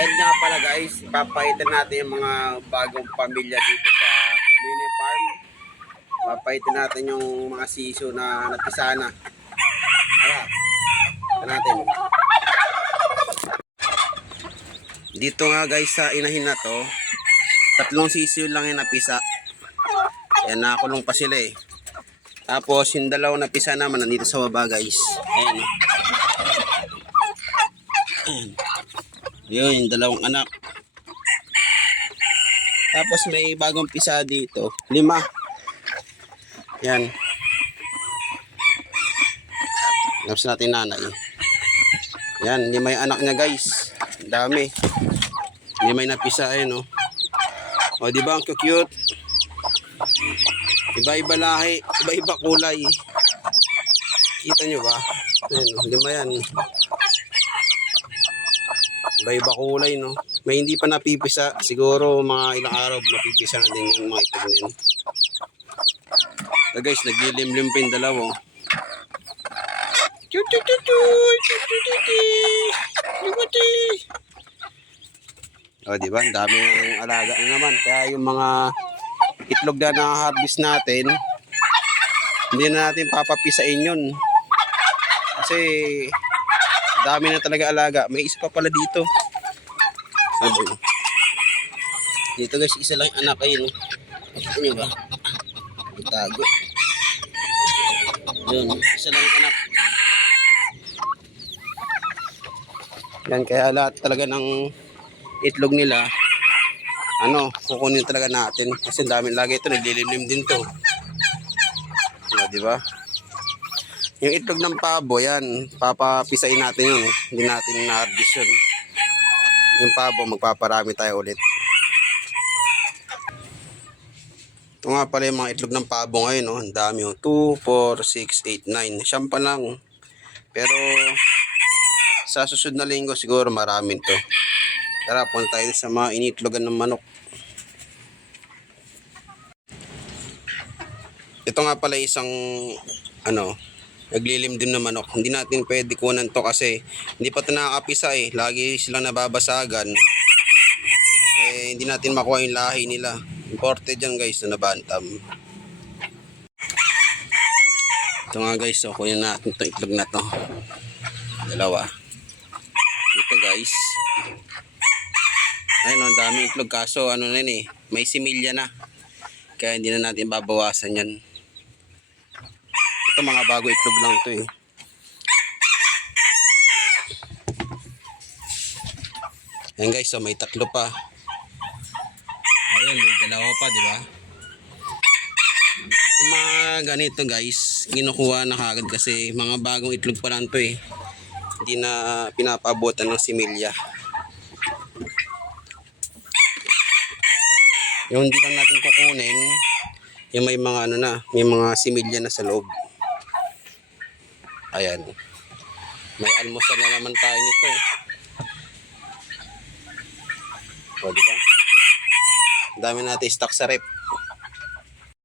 Ayun nga pala guys, papaitan natin yung mga bagong pamilya dito sa mini farm. Papaitan natin yung mga siso na napisa na. Tara, ito natin. Dito nga guys sa inahin na to, 3 siso lang yung napisa. Yan, nakakulong pa sila eh. Tapos yung 2 napisa naman nandito sa baba guys. Ayan. Ayan. Yun, yung 2 anak. Tapos may bagong pisa dito. 5. Yan. Tapos natin nanay. Yan, 5 yung anak niya guys. Ang dami. 5 yung napisa. Ayun, oh. O, diba ang cute? Iba-iba lahi. Iba-iba kulay. Kita nyo ba? Ayun, 5 yan. Iba-iba kulay, no? May hindi pa napipisa. Siguro mga ilang araw mapipisa na din yung mga itlog na yan. So guys, naglilimlim pa yung 2. O, diba? Ang daming alaga na naman. Kaya yung mga itlog na na-harvest natin, hindi na natin papapisain yun. Kasi dami na talaga alaga. May isa pa pala dito. So, dito guys, isa lang yung anak. Ayun. Nakita nyo ba? Itago. Yun, isa lang yung anak. Yan, kaya lahat talaga ng itlog nila, kukunin talaga natin. Kasi daming lagi ito, naglilimlim din to. Diba? Yung itlog ng pabo, yan, papapisain natin yun. Hindi natin na-harvest yun. Yung pabo, magpaparami tayo ulit. Ito nga pala yung mga itlog ng pabo ngayon, no? Ang dami, 2, 4, 6, 8, 9. Siyam pa lang. Pero sa susunod na linggo, siguro maraming to. Tara, punta tayo sa mga initlogan ng manok. Ito nga pala isang, naglilimdim na manok. Hindi natin pwede kunan to kasi hindi pa ito nakakapisa eh. Lagi silang nababasagan. Eh, hindi natin makuha yung lahi nila. Imported yan guys na nabantam. Ito nga guys, so kunin natin itong itlog na to. 2. Ito guys. Ayun, ang daming itlog kaso na yun eh. May similya na. Kaya hindi na natin babawasan yan. Ito mga bago itlog lang to eh. Ayan guys, so may 3 pa. Ayun, may 2 pa, di ba? Yung mga ganito guys, kinukuha na kagad kasi mga bagong itlog pa lang to eh. Hindi na pinapabutan ng similya. Yung hindi lang natin kukunin, yung may mga may mga similya na sa loob. Ayan. May almusal na naman tayo nito. O, diba? Dami natin stock sa rep.